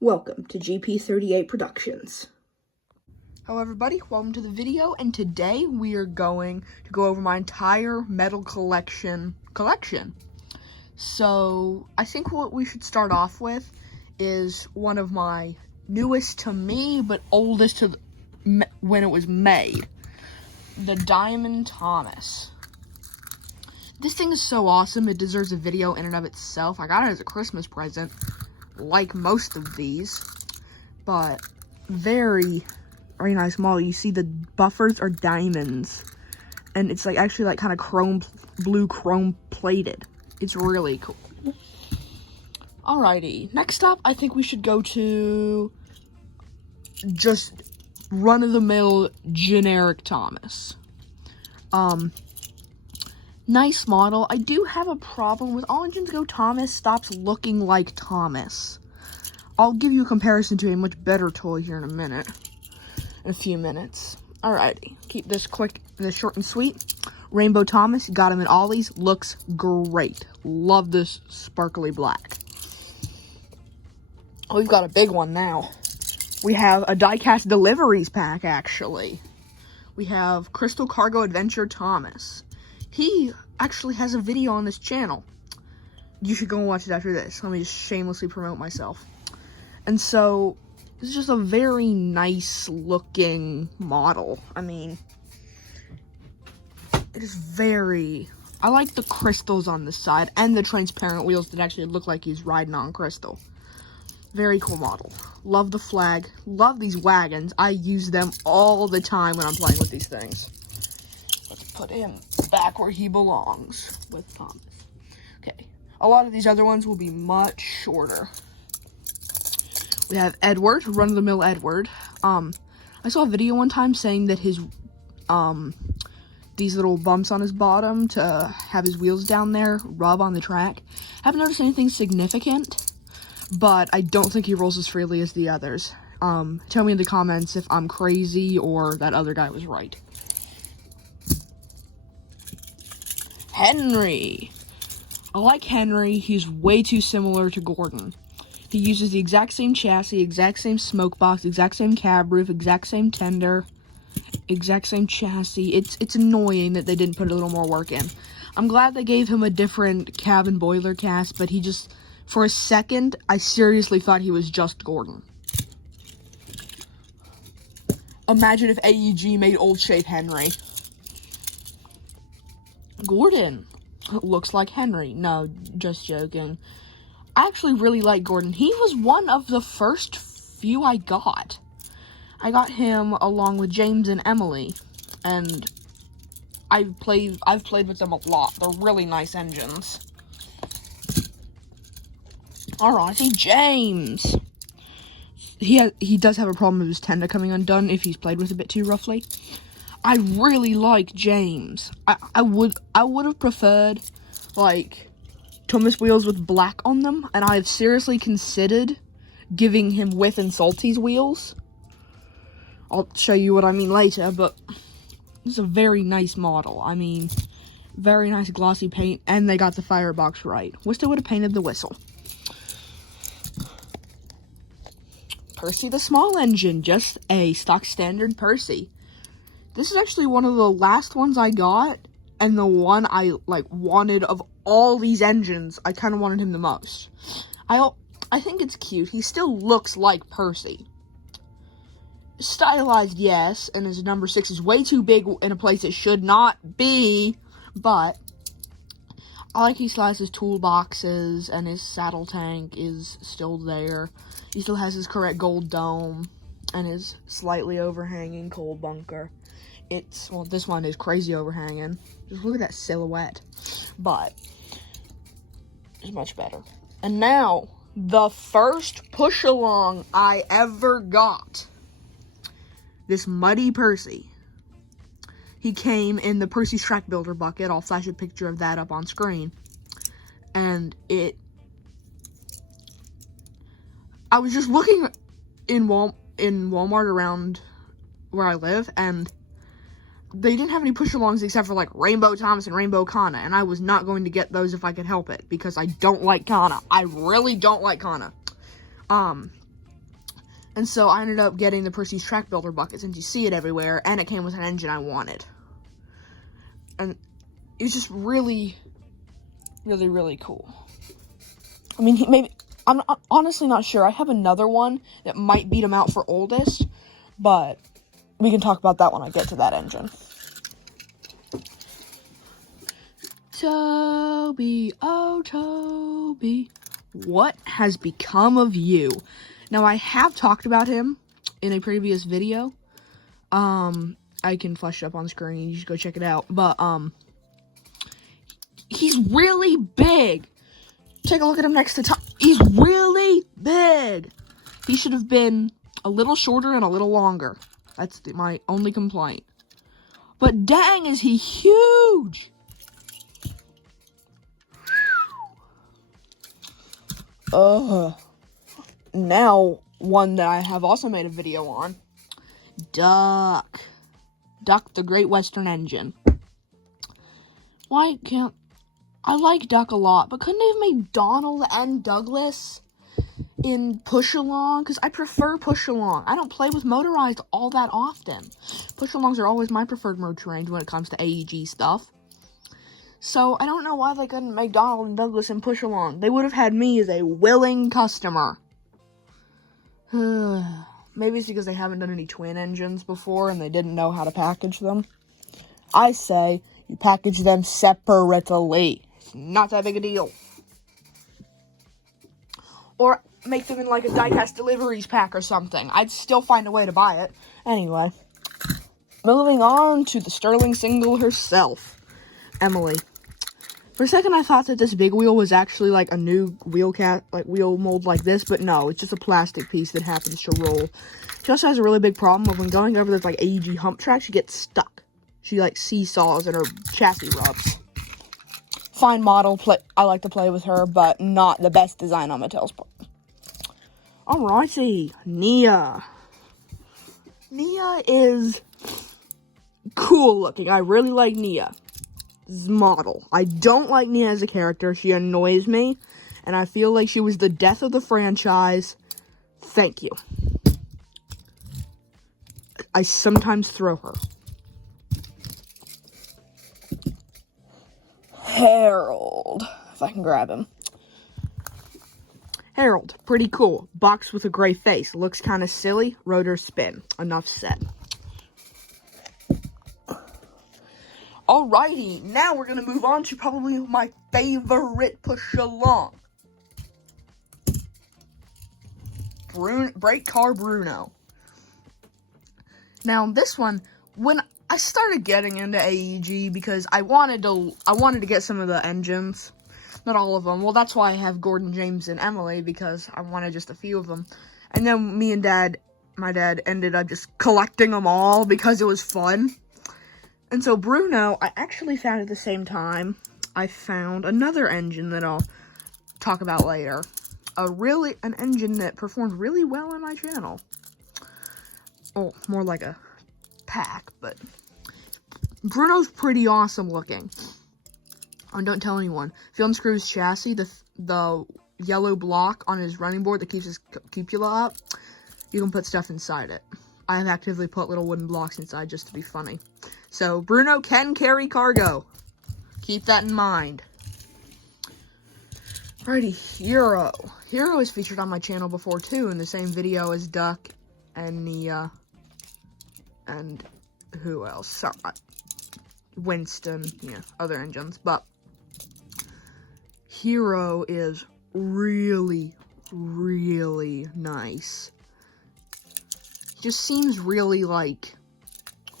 Welcome to GP38 Productions. Hello everybody, welcome to the video, and today we are going to go over my entire metal collection. So, I think what we should start off with is one of my newest to me, but oldest to when it was made. The Diamond Thomas. This thing is so awesome, it deserves a video in and of itself. I got it as a Christmas present, like most of these, but very nice model. You see the buffers are diamonds, and it's like actually like kind of blue chrome plated. It's really cool. Alrighty, next up, I think we should go to just run-of-the-mill generic Thomas. Nice model. I do have a problem with All Engines Go Thomas stops looking like Thomas. I'll give you a comparison to a much better toy here in a few minutes. Alrighty, keep this short and sweet. Rainbow Thomas, got him in Ollie's, looks great. Love this sparkly black. Oh, we've got a big one now. We have a die-cast deliveries pack, actually. We have Crystal Cargo Adventure Thomas. He actually has a video on this channel. You should go and watch it after this. Let me just shamelessly promote myself. And so, this is just a very nice looking model. I mean, it is very... I like the crystals on the side and the transparent wheels that actually look like he's riding on crystal. Very cool model. Love the flag. Love these wagons. I use them all the time when I'm playing with these things. Let's put him back where he belongs with Thomas. Okay. A lot of these other ones will be much shorter. We have Edward, run-of-the-mill Edward. I saw a video one time saying that his, these little bumps on his bottom to have his wheels down there rub on the track. Haven't noticed anything significant, but I don't think he rolls as freely as the others. Tell me in the comments if I'm crazy or that other guy was right. Henry. I like Henry. He's way too similar to Gordon. He uses the exact same chassis, exact same smoke box, exact same cab roof, exact same tender, exact same chassis. It's annoying that they didn't put a little more work in. I'm glad they gave him a different cabin boiler cast, but he just, for a second, I seriously thought he was just Gordon. Imagine if AEG made old shape Henry. Gordon looks like Henry. No, just joking. I actually really like Gordon. He was one of the first few I got. I got him along with James and Emily, and I've played with them a lot. They're really nice engines. Alrighty, James. He does have a problem with his tender coming undone if he's played with a bit too roughly. I really like James. I would have preferred, like, Thomas wheels with black on them, and I have seriously considered giving him With and Salty's wheels. I'll show you what I mean later, but this is a very nice model. I mean, very nice glossy paint, and they got the firebox right. Wish they would have painted the whistle. Percy the Small Engine, just a stock standard Percy. This is actually one of the last ones I got, and the one I, wanted of all these engines. I kind of wanted him the most. I think it's cute. He still looks like Percy. Stylized, yes, and his number 6 is way too big in a place it should not be, but I like he still has his toolboxes, and his saddle tank is still there. He still has his correct gold dome, and his slightly overhanging coal bunker. Well, this one is crazy overhanging. Just look at that silhouette. But it's much better. And now, the first push-along I ever got. This Muddy Percy. He came in the Percy Track Builder bucket. I'll flash a picture of that up on screen. And I was just looking in Walmart around where I live, and they didn't have any push-alongs except for, like, Rainbow Thomas and Rainbow Kana, and I was not going to get those if I could help it, because I don't like Kana. I really don't like Kana. And so I ended up getting the Percy's track builder buckets, and you see it everywhere, and it came with an engine I wanted. And it was just really, really, really cool. I mean, I'm honestly not sure. I have another one that might beat him out for oldest, but we can talk about that when I get to that engine. Toby, oh Toby, what has become of you? Now, I have talked about him in a previous video. I can flash it up on the screen. You should go check it out. But, he's really big. Take a look at him next to Tom. He's really big. He should have been a little shorter and a little longer. That's my only complaint. But dang, is he huge. Now, one that I have also made a video on. Duck the Great Western Engine. Why can't... I like Duck a lot, but couldn't they have made Donald and Douglas in Push-Along? Because I prefer Push-Along. I don't play with motorized all that often. Push-Alongs are always my preferred mode range when it comes to AEG stuff. So, I don't know why they couldn't make Donald and Douglas in Push-Along. They would have had me as a willing customer. Maybe it's because they haven't done any twin engines before and they didn't know how to package them. I say you package them separately. It's not that big a deal. Or make them in like a diecast deliveries pack or something. I'd still find a way to buy it. Anyway, moving on to the Sterling single herself. Emily. For a second, I thought that this big wheel was actually like a new wheel mold like this, but no, it's just a plastic piece that happens to roll. She also has a really big problem of when going over those like AEG hump tracks, she gets stuck. She like seesaws and her chassis rubs. Fine model, I like to play with her, but not the best design on Mattel's part. Alrighty, Nia. Nia is cool looking. I really like Nia. Model. I don't like Nia as a character. She annoys me, and I feel like she was the death of the franchise. Thank you. I sometimes throw her. Harold. If I can grab him. Harold. Pretty cool. Box with a gray face. Looks kind of silly. Rotor spin. Enough said. Alrighty, now we're going to move on to probably my favorite push-along. Brake Car Bruno. Now, this one, when I started getting into AEG, because I wanted to get some of the engines. Not all of them. Well, that's why I have Gordon, James, and Emily, because I wanted just a few of them. And then my dad ended up just collecting them all because it was fun. And so Bruno, I actually found at the same time, I found another engine that I'll talk about later. An engine that performed really well on my channel. Oh, more like a pack, but Bruno's pretty awesome looking. Oh, don't tell anyone. If you unscrew his chassis, the yellow block on his running board that keeps his cupola up, you can put stuff inside it. I have actively put little wooden blocks inside just to be funny. So, Bruno can carry cargo. Keep that in mind. Alrighty, Hero. Hero is featured on my channel before, too, in the same video as Duck and Nia. And who else? Sorry, Winston, other engines. But Hero is really, really nice. Just seems really,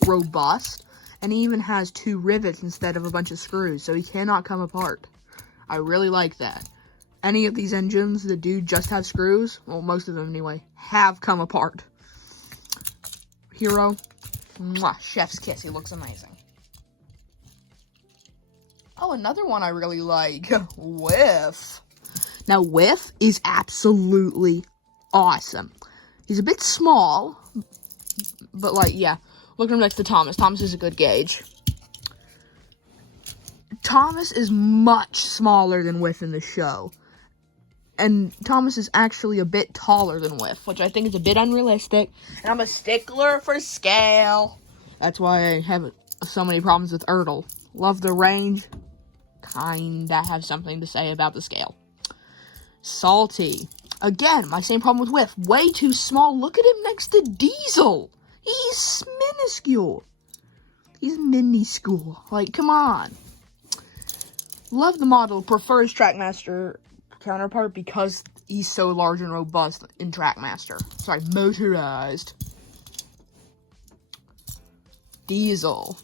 robust. And he even has 2 rivets instead of a bunch of screws, so he cannot come apart. I really like that. Any of these engines that do just have screws, well, most of them anyway, have come apart. Hero, mwah, chef's kiss, he looks amazing. Oh, another one I really like, Whiff. Now, Whiff is absolutely awesome. He's a bit small, but yeah. Look at him next to Thomas. Thomas is a good gauge. Thomas is much smaller than Whiff in the show. and Thomas is actually a bit taller than Whiff, which I think is a bit unrealistic. And I'm a stickler for scale. That's why I have so many problems with Ertl. Love the range. Kinda have something to say about the scale. Salty. Again, my same problem with Whiff. Way too small. Look at him next to Diesel. He's minuscule. He's mini-school. Like, come on. Love the model. Prefer his Trackmaster counterpart because he's so large and robust in Trackmaster. Sorry, motorized. Diesel.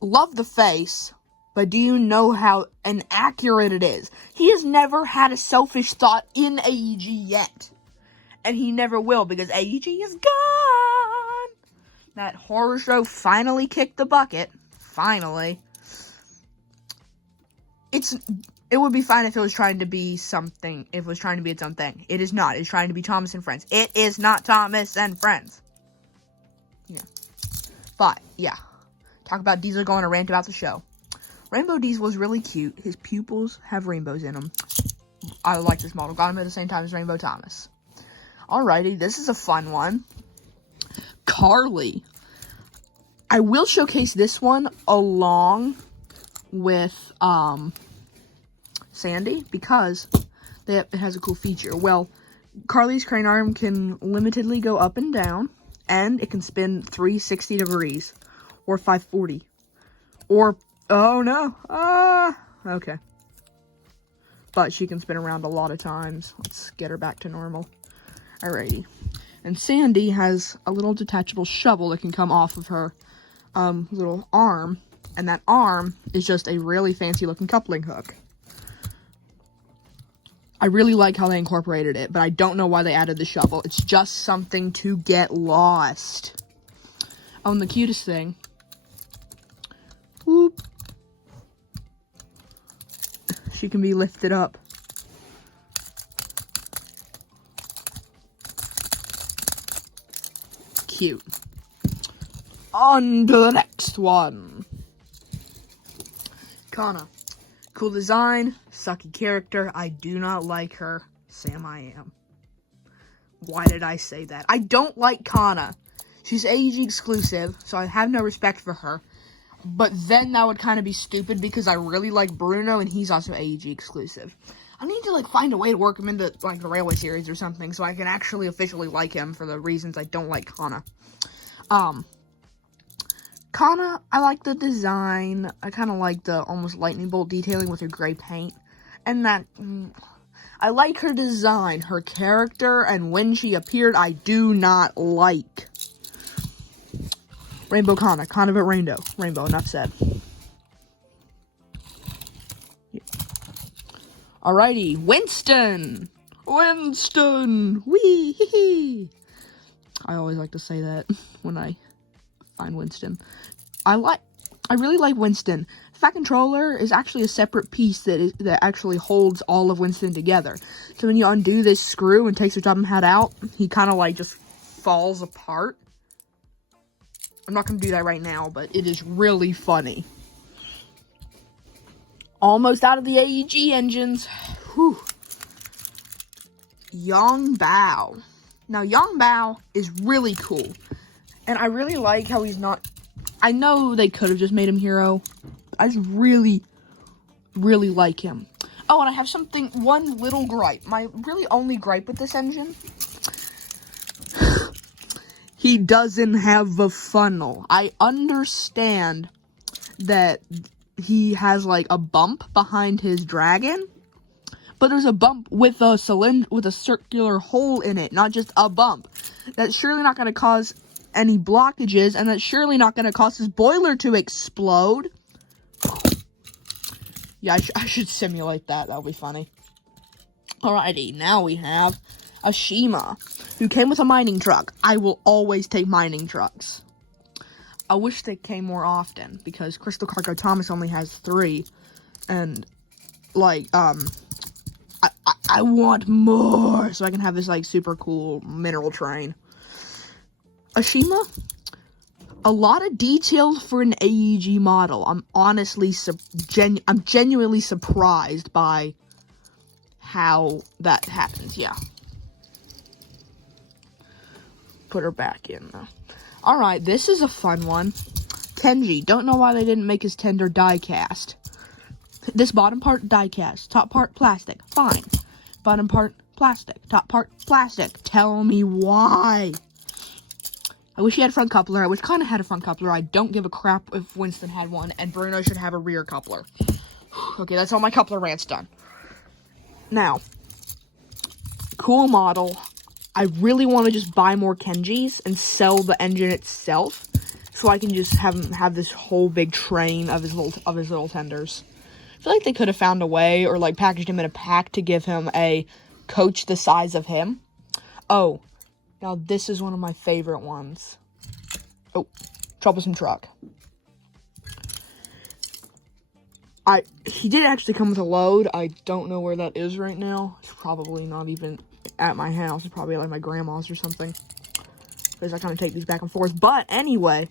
Love the face, but do you know how inaccurate it is? He has never had a selfish thought in AEG yet. And he never will, because AEG is gone! That horror show finally kicked the bucket. Finally. It would be fine if it was trying to be something, if it was trying to be its own thing. It is not. It's trying to be Thomas and Friends. It is not Thomas and Friends. Yeah. But, yeah. Talk about Diesel going a rant about the show. Rainbow Diesel is really cute. His pupils have rainbows in them. I like this model. Got him at the same time as Rainbow Thomas. Alrighty, this is a fun one. Carly. I will showcase this one along with Sandy because it has a cool feature. Well, Carly's crane arm can limitedly go up and down, and it can spin 360 degrees or 540 or oh no, okay, but she can spin around a lot of times. Let's get her back to normal. Alrighty, and Sandy has a little detachable shovel that can come off of her little arm, and that arm is just a really fancy looking coupling hook. I really like how they incorporated it, but I don't know why they added the shovel. It's just something to get lost. Oh, and the cutest thing. Whoop. She can be lifted up. Cute. On to the next one. Kana. Cool design, sucky character. I do not like her. Sam, I am. Why did I say that? I don't like Kana. She's AEG exclusive, so I have no respect for her. But then that would kind of be stupid because I really like Bruno and he's also AEG exclusive. I need to find a way to work him into the Railway series or something so I can actually officially like him for the reasons I don't like Kana. Kana, I like the design. I kind of like the almost lightning bolt detailing with her gray paint. And that, I like her design, her character, and when she appeared, I do not like. Rainbow Kana, Kana but Rainbow, enough said. Yeah. Alrighty, Winston! Wee hee hee! I always like to say that when I find Winston. I really like Winston. Fat Controller is actually a separate piece that actually holds all of Winston together. So when you undo this screw and takes your top and hat out, he kind of just falls apart. I'm not going to do that right now, but it is really funny. Almost out of the AEG engines. Whew. Yang Bao. Now, Yang Bao is really cool. And I really like how he's not... I know they could have just made him hero. I just really, really like him. Oh, and I have one little gripe. My really only gripe with this engine. He doesn't have a funnel. I understand that he has a bump behind his dragon. But there's a bump with a circular hole in it, not just a bump. That's surely not going to cause any blockages, and that's surely not going to cause his boiler to explode. Yeah, I should simulate that. That'll be funny. Alrighty, now we have Ashima, who came with a mining truck. I will always take mining trucks. I wish they came more often, because Crystal Cargo Thomas only has 3. And, I want more, so I can have this, super cool mineral train. Ashima, a lot of details for an AEG model. I'm honestly, I'm genuinely surprised by how that happens, yeah. Put her back in, though. Alright, this is a fun one. Kenji, don't know why they didn't make his tender die cast. This bottom part, die cast. Top part, plastic. Fine. Bottom part, plastic. Top part, plastic. Tell me why. I wish he had a front coupler. I wish Kana had a front coupler. I don't give a crap if Winston had one. And Bruno should have a rear coupler. Okay, that's all my coupler rants done. Now, cool model. I really want to just buy more Kenjis and sell the engine itself, so I can just have him have this whole big train of his little tenders. I feel like they could have found a way, or like packaged him in a pack to give him a coach the size of him. Oh, now this is one of my favorite ones. Oh, Troublesome Truck. He did actually come with a load. I don't know where that is right now. It's probably not even at my house. It's probably like my grandma's or something, because I kind of take these back and forth. But anyway,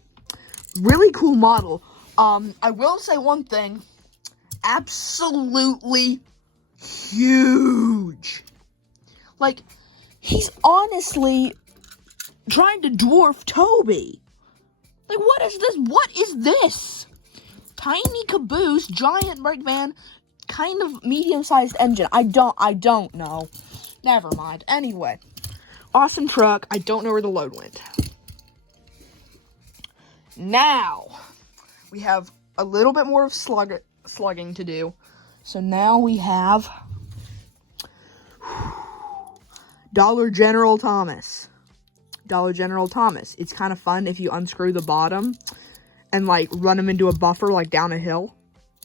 really cool model. I will say one thing. Absolutely huge. Like, he's honestly trying to dwarf Toby. Like, what is this? What is this? Tiny caboose, giant brake van, kind of medium-sized engine. I don't know. Never mind. Anyway, awesome truck. I don't know where the load went. Now, we have a little bit more of slugging to do. So now we have Dollar General Thomas. Dollar General Thomas. It's kind of fun if you unscrew the bottom and like run him into a buffer like down a hill,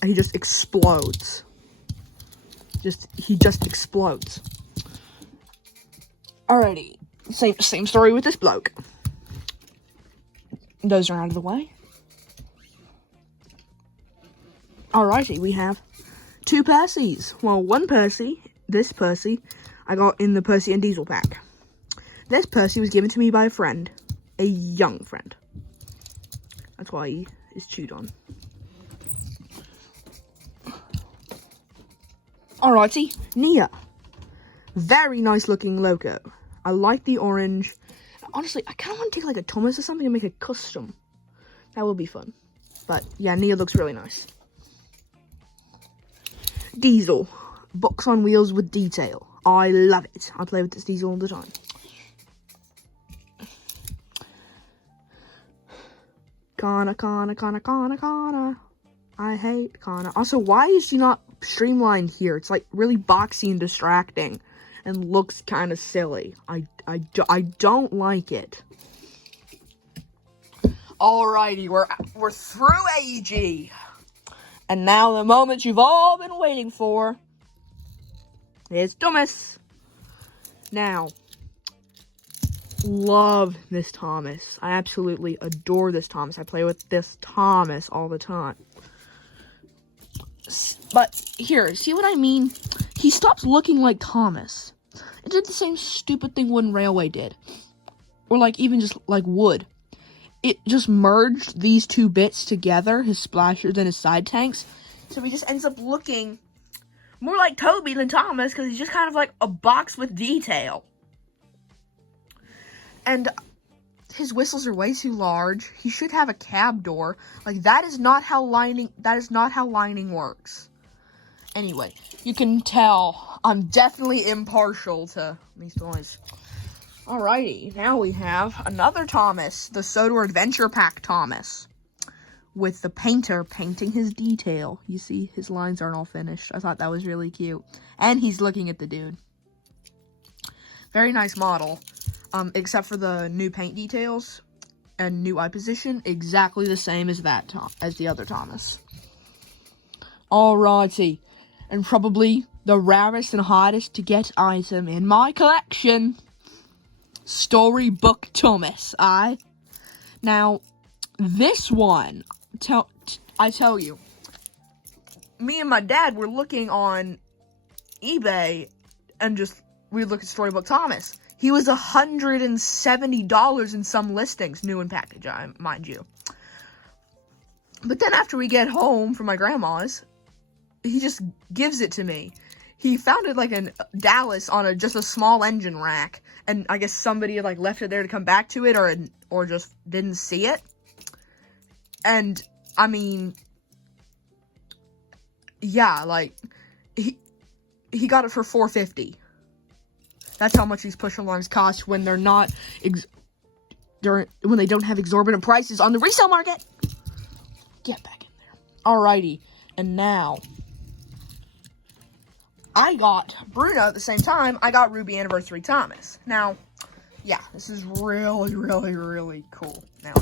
and he just explodes. He just explodes. Alrighty, same story with this bloke. Those are out of the way. Alrighty, we have two Percys. Well, one Percy, this Percy, I got in the Percy and Diesel pack. This Percy was given to me by a friend, a young friend. That's why he is chewed on. Alrighty, Nia. Very nice looking loco. I like the orange. Honestly, I kind of want to take like a Thomas or something and make a custom. That would be fun. But yeah, Nia looks really nice. Diesel. Box on wheels with detail. I love it. I play with this Diesel all the time. Kana. I hate Kana. Also, why is she not streamlined here? It's like really boxy and distracting and looks kind of silly. I don't like it. Alrighty, we're through AG. And now the moment you've all been waiting for is Thomas. Now, love this Thomas. I absolutely adore this Thomas. I play with this Thomas all the time. But here, see what I mean? He stops looking like Thomas. It did the same stupid thing Wooden Railway did. Or like even just like Wood. It just merged these two bits together, his splashers and his side tanks. So he just ends up looking more like Toby than Thomas, because he's just kind of like a box with detail. And his whistles are way too large. He should have a cab door. Like, that is not how lining works. Anyway, you can tell I'm definitely impartial to these toys. Alrighty, now we have another Thomas, the Soda Adventure Pack Thomas, with the painter painting his detail. You see, his lines aren't all finished. I thought that was really cute. And he's looking at the dude. Very nice model. Except for the new paint details and new eye position, exactly the same as as the other Thomas. Alrighty, and probably the rarest and hardest to get item in my collection, Storybook Thomas. Now, this one, I tell you, me and my dad were looking on eBay and we look at Storybook Thomas. He was $170 in some listings, new in package, mind you. But then after we get home from my grandma's, he just gives it to me. he found it like in Dallas on just a small engine rack, and I guess somebody had like left it there to come back to it, or just didn't see it. And I mean, yeah, like he got it for $450. That's how much these push-alongs cost when they're not when they don't have exorbitant prices on the resale market. Get back in there. Alrighty, and now I got Bruno at the same time. I got Ruby Anniversary Thomas. Now, yeah, this is really, really, really cool. Now,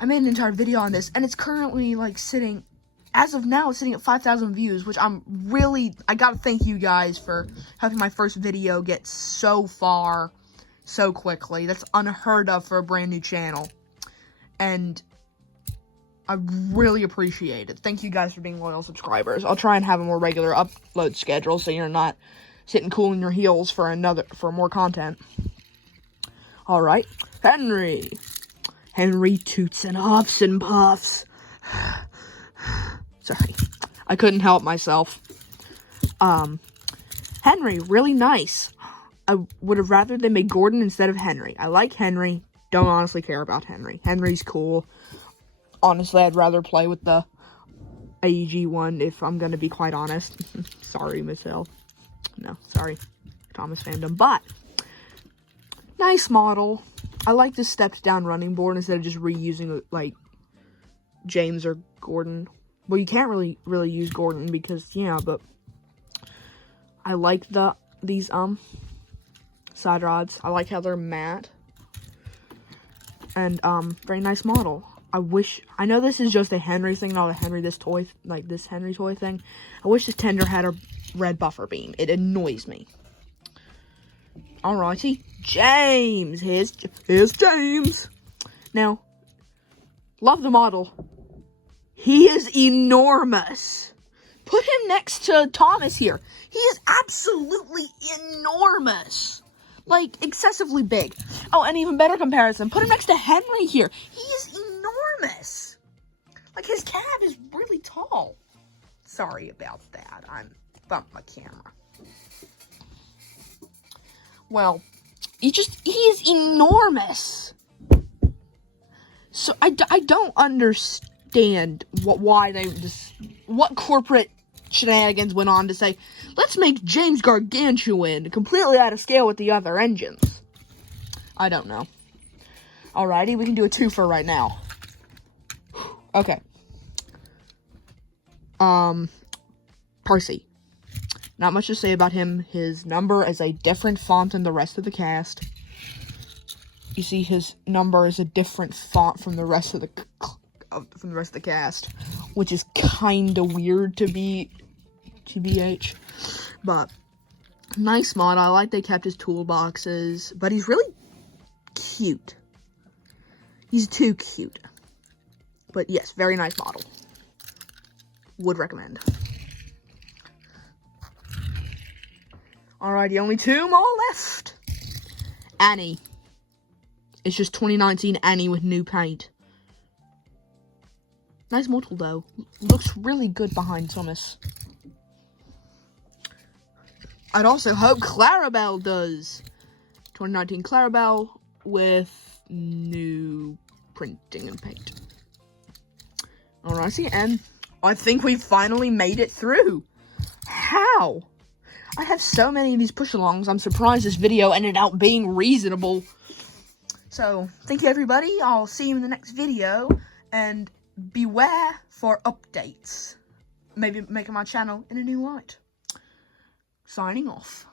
I made an entire video on this, and it's currently like sitting. As of now, it's sitting at 5,000 views, which I gotta thank you guys for having my first video get so far so quickly. That's unheard of for a brand new channel. And I really appreciate it. Thank you guys for being loyal subscribers. I'll try and have a more regular upload schedule so you're not sitting cool in your heels for more content. Alright, Henry. Henry toots and huffs and puffs. Sorry, I couldn't help myself. Henry, really nice. I would have rather they made Gordon instead of Henry. I like Henry. Don't honestly care about Henry. Henry's cool. Honestly, I'd rather play with the AEG one if I'm gonna be quite honest. Sorry, Miss Hill. No, sorry, Thomas fandom. But, nice model. I like the stepped down running board instead of just reusing, like, James or Gordon. Well, you can't really use Gordon because, yeah, but I like these side rods. I like how they're matte. And, very nice model. I know this is just a Henry thing, not a Henry this Henry toy thing. I wish this tender had a red buffer beam. It annoys me. Alrighty, James. Here's James. Now, love the model. He is enormous. Put him next to Thomas here. He is absolutely enormous. Like, excessively big. Oh, and even better comparison, put him next to Henry here. He is enormous. Like, his cab is really tall. Sorry about that. I bumped my camera. Well, he is enormous. So, I don't understand what corporate shenanigans went on to say, let's make James gargantuan, completely out of scale with the other engines. I don't know. Alrighty, we can do a twofer right now. Okay. Percy. Not much to say about him. His number is a different font than the rest of the cast. You see, his number is a different font from the rest of the cast, which is kind of weird to be TBH. But nice mod. I like they kept his toolboxes, but he's really cute. He's too cute. But yes, very nice model. Would recommend. Alrighty, only two more left. Annie. It's just 2019 Annie with new paint. Nice model though. Looks really good behind Thomas. I'd also hope Clarabelle does. 2019 Clarabelle with new printing and paint. Alrighty, and I think we finally made it through. How? I have so many of these push-alongs, I'm surprised this video ended up being reasonable. So, thank you everybody, I'll see you in the next video, and beware for updates. Maybe making my channel in a new light. Signing off.